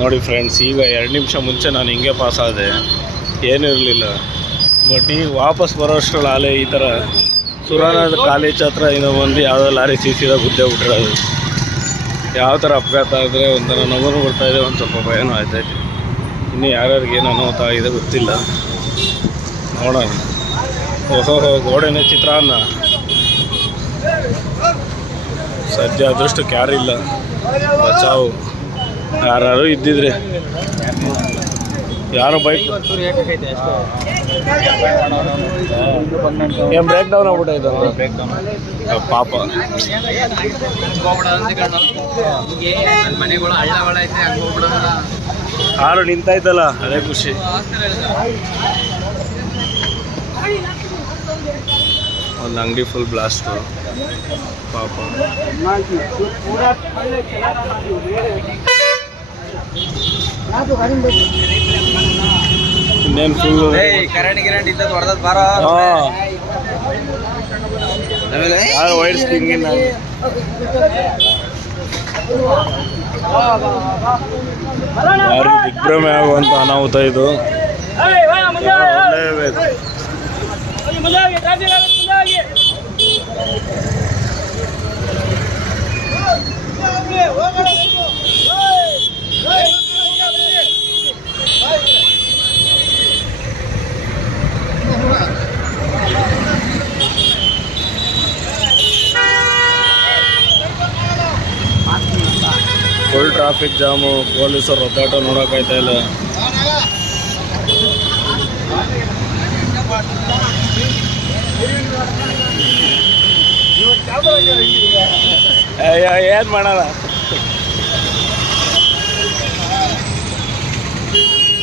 ನೋಡಿ ಫ್ರೆಂಡ್ಸ್ ಈಗ ಎರಡು ನಿಮಿಷ ಮುಂಚೆ ನಾನು ಹಿಂಗೆ ಪಾಸ್ ಆದೆ. ಏನೂ ಇರಲಿಲ್ಲ. ಬಟ್ ಈಗ ವಾಪಸ್ ಬರೋಷ್ಟು ಆಲೆ ಈ ಥರ ಸುರಾನದ ಕಾಲೇಜ್ ಹತ್ರ ಇನ್ನೂ ಬಂದು ಯಾವುದೋ ಲಾರಿ ಸೀಸಿದ ಗುದ್ದೆ ಬಿಟ್ಟಿರೋದು. ಯಾವ ಥರ ಅಪಘಾತ ಆದರೆ ಒಂಥರ ನಗರು ಬರ್ತಾಯಿದೆ ಒಂದು ಸ್ವಲ್ಪ ಭಯನೂ ಆಯ್ತೈತೆ. ಇನ್ನು ಯಾರ್ಯಾರಿಗೆ ಏನು ಅನುಮತ ಆಗಿದೆ ಗೊತ್ತಿಲ್ಲ. ನೋಡೋಣ. ಓಹೋ ಗೋಡೆನೇ ಚಿತ್ರಾನ್ನ ಸದ್ಯ ಅದೃಷ್ಟಕ್ಕೆ ಯಾರಿಲ್ಲ. ಬಚಾವು. ಯಾರು ಇದ್ದಿದ್ರೆ. ಯಾರು ಬೈಕ್ ಏನು ಬ್ರೇಕ್ ಡೌನ್ ಆಗ್ಬಿಟ್ಟೈತೆ ಪಾಪ. ಯಾರು ಕಾರು ನಿಂತಾಯ್ತಲ್ಲ. ಅದೇ ಖುಷಿ. ಒಂದು ಅಂಗಡಿ ಫುಲ್ ಬ್ಲಾಸ್ಟು ಪಾಪ. ಇನ್ನೇನು ಫುಲ್ ಕರೆಂಟ್ ಗಿರೆಂಟ್ ಇದ್ದದ್ ಹೊಡೆದದ್ ಬಾರ. ಹಾಂ. ಆಮೇಲೆ ಯಾರು ವೈರ್ ಸ್ಕಿಂಗ್ ಇಲ್ಲ ಯಾರು ದಿಗ್ಭ್ರಮೆ ಆಗುವಂಥ ಅನಾಹುತ ಇದು. ಫುಲ್ ಟ್ರಾಫಿಕ್ ಜಾಮು ಪೊಲೀಸರು ಒದ್ದಾಟ ನೋಡೋಕ್ಕಾಯ್ತಾ ಇಲ್ಲ. ಏನು ಮಾಡಲ್ಲ